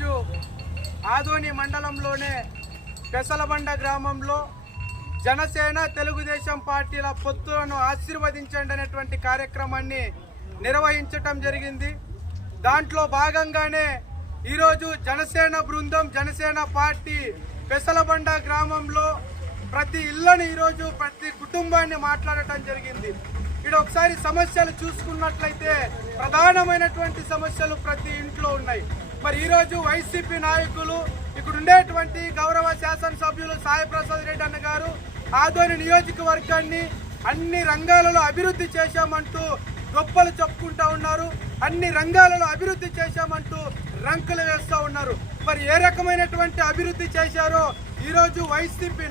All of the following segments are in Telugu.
ఈరోజు ఆదోని మండలంలోనే పెసలబండ గ్రామంలో జనసేన తెలుగుదేశం పార్టీల పొత్తులను ఆశీర్వదించండి అనేటువంటి కార్యక్రమాన్ని నిర్వహించటం జరిగింది. దాంట్లో భాగంగానే ఈరోజు జనసేన బృందం జనసేన పార్టీ పెసలబండ గ్రామంలో ప్రతి ఇళ్లను ఈరోజు ప్రతి కుటుంబాన్ని మాట్లాడటం జరిగింది. ఇక్కడ ఒకసారి సమస్యలు చూసుకున్నట్లయితే ప్రధానమైనటువంటి సమస్యలు ప్రతి ఇంట్లో ఉన్నాయి. మరి ఈరోజు వైసీపీ నాయకులు ఇక్కడ ఉండేటువంటి గౌరవ శాసనసభ్యులు సాయి ప్రసాద్ రెడ్డి అన్న గారు ఆదోని నియోజకవర్గాన్ని అన్ని రంగాలలో అభివృద్ధి చేశామంటూ గొప్పలు చెప్పుకుంటా ఉన్నారు. అన్ని రంగాలలో అభివృద్ధి చేశామంటూ రంకులు వేస్తూ ఉన్నారు. మరి ఏ రకమైనటువంటి అభివృద్ధి చేశారో ఈరోజు వైసీపీ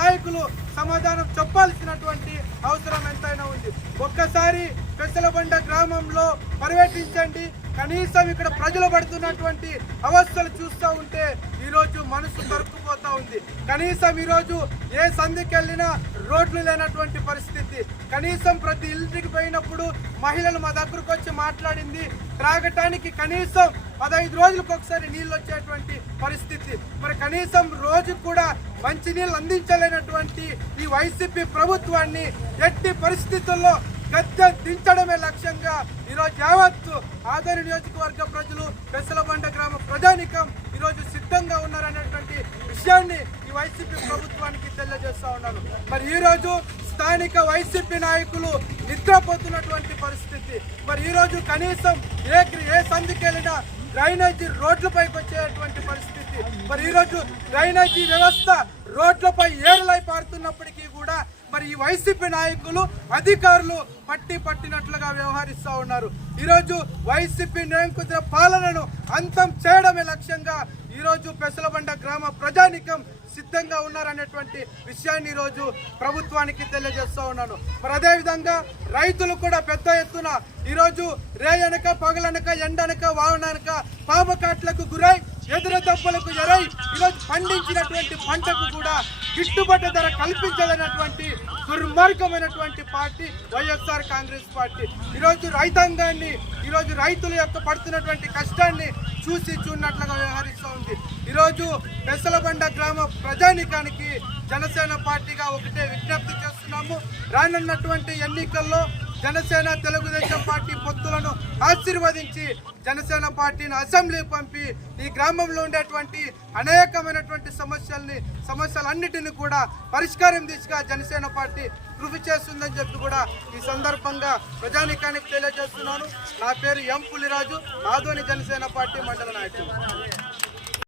నాయకులు సమాధానం చెప్పాల్సినటువంటి అవసరం ఎంతైనా ఉంది. ఒక్కసారి పెసలబండ గ్రామంలో పర్యటించండి. కనీసం ఇక్కడ ప్రజలు పడుతున్నటువంటి అవస్థలు చూస్తూ ఉంటే ఈరోజు మనసు తరుక్కుపోతా ఉంది. కనీసం ఈరోజు ఏ సంధికి వెళ్ళినా రోడ్లు లేనటువంటి పరిస్థితి. కనీసం ప్రతి ఇంటికి పోయినప్పుడు మహిళలు మా దగ్గరకు వచ్చి మాట్లాడింది త్రాగటానికి కనీసం 15 రోజులకు ఒకసారి నీళ్ళు వచ్చేటువంటి పరిస్థితి. మరి కనీసం రోజు కూడా మంచి నీళ్ళు అందించలేనటువంటి ఈ వైసీపీ ప్రభుత్వాన్ని ఎట్టి పరిస్థితుల్లో గద్దె దించడమే లక్ష్యంగా ఈరోజు యావత్తు ఆదోని నియోజకవర్గ ప్రజలు పెసలబండ గ్రామ ప్రజానికం ఈరోజు సిద్ధంగా ఉన్నారనేటువంటి విషయాన్ని ఈ వైసీపీ ప్రభుత్వానికి తెలియజేస్తా ఉన్నాను. మరి ఈరోజు స్థానిక వైసీపీ నాయకులు నిద్రపోతున్నటువంటి పరిస్థితి. మరి ఈరోజు కనీసం ఏ సంధికి వెళ్ళినా డ్రైనేజీ రోడ్లపైకి వచ్చేటువంటి పరిస్థితి. మరి ఈరోజు డ్రైనేజీ వ్యవస్థ రోడ్లపై ఏరులై పారుతున్నప్పటికీ కూడా మరి ఈ వైసీపీ నాయకులు అధికారులు పట్టినట్లుగా వ్యవహరిస్తూ ఉన్నారు. ఈరోజు వైసీపీ నియంత్రిత పాలనను అంతం చేయడమే లక్ష్యంగా ఈరోజు పెసలబండ గ్రామ ప్రజానికం సిద్ధంగా ఉన్నారనేటువంటి విషయాన్ని ఈరోజు ప్రభుత్వానికి తెలియజేస్తూ ఉన్నాను. మరి అదేవిధంగా రైతులు కూడా పెద్ద ఎత్తున ఈరోజు రేయనక పగలనక ఎండనక వావనక పామకాట్లకు గురై ఎదురు దెబ్బలకు ఎరై ఈరోజు పండించినటువంటి పంటకు కూడా గిట్టుబాటు ధర కల్పించాలనేటువంటి దుర్మార్గమైనటువంటి పార్టీ వైఎస్ఆర్ కాంగ్రెస్ పార్టీ. ఈరోజు రైతాంగాన్ని ఈరోజు రైతుల యొక్క పడుతున్నటువంటి కష్టాన్ని చూడనట్లుగా వ్యవహరిస్తూ ఉంది. ఈరోజు పెసలబండ గ్రామ ప్రజానికానికి జనసేన పార్టీగా ఒకటే విజ్ఞప్తి చేస్తున్నాము. రానున్నటువంటి ఎన్నికల్లో జనసేన తెలుగుదేశం పార్టీ పొత్తులను ఆశీర్వదించి జనసేన పార్టీని అసెంబ్లీకి పంపి ఈ గ్రామంలో ఉండేటువంటి అనేకమైనటువంటి సమస్యలన్నిటిని కూడా పరిష్కారం దిశగా జనసేన పార్టీ కృషి చేస్తుందని చెప్పి కూడా ఈ సందర్భంగా ప్రజానికానికి తెలియజేస్తున్నాను. నా పేరు ఎం పులిరాజు, ఆదోని జనసేన పార్టీ మండల నాయకుడు.